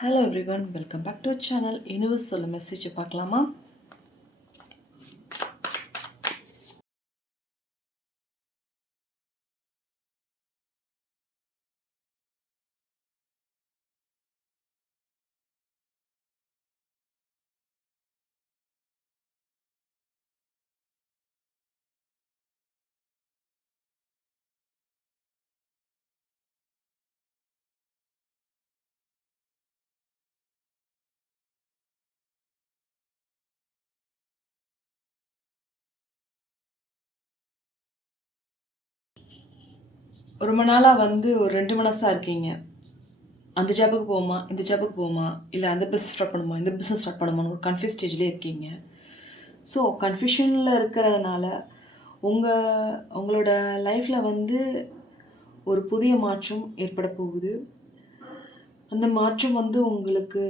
Hello everyone, welcome back to channel. Universe சொல்ல message பார்க்கலாமா? ரொம்ப நாளாக ஒரு 2 மனசாக இருக்கீங்க. அந்த ஜாபுக்கு போமா, இந்த ஜாபுக்கு போமா, இல்லை அந்த பிஸ்னஸ் ஸ்டார்ட் பண்ணுமா, இந்த பிஸ்னஸ் ஸ்டார்ட் பண்ணுமான்னு ஒரு கன்ஃபியூஸ் ஸ்டேஜ்லேயே இருக்கீங்க. ஸோ கன்ஃபியூஷனில் இருக்கிறதுனால உங்களோட லைஃப்பில் ஒரு புதிய மாற்றம் ஏற்பட போகுது. அந்த மாற்றம் உங்களுக்கு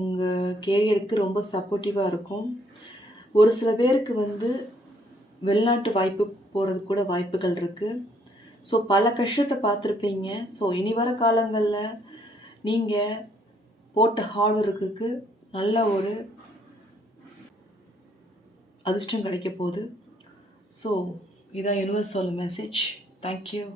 உங்கள் கேரியருக்கு ரொம்ப சப்போர்ட்டிவாக இருக்கும். ஒரு சில பேருக்கு வெளிநாட்டு வாய்ப்பு போகிறது கூட வாய்ப்புகள் இருக்குது. ஸோ பல கஷ்டத்தை பார்த்துருப்பீங்க. ஸோ இனி வர காலங்களில் நீங்கள் போட்ட ஹார்ட் ஒர்க்குக்கு நல்ல ஒரு அதிர்ஷ்டம் கிடைக்க போகுது. ஸோ இதான் யூனிவர்ஸ் சொல்ல மெசேஜ். தேங்க்யூ.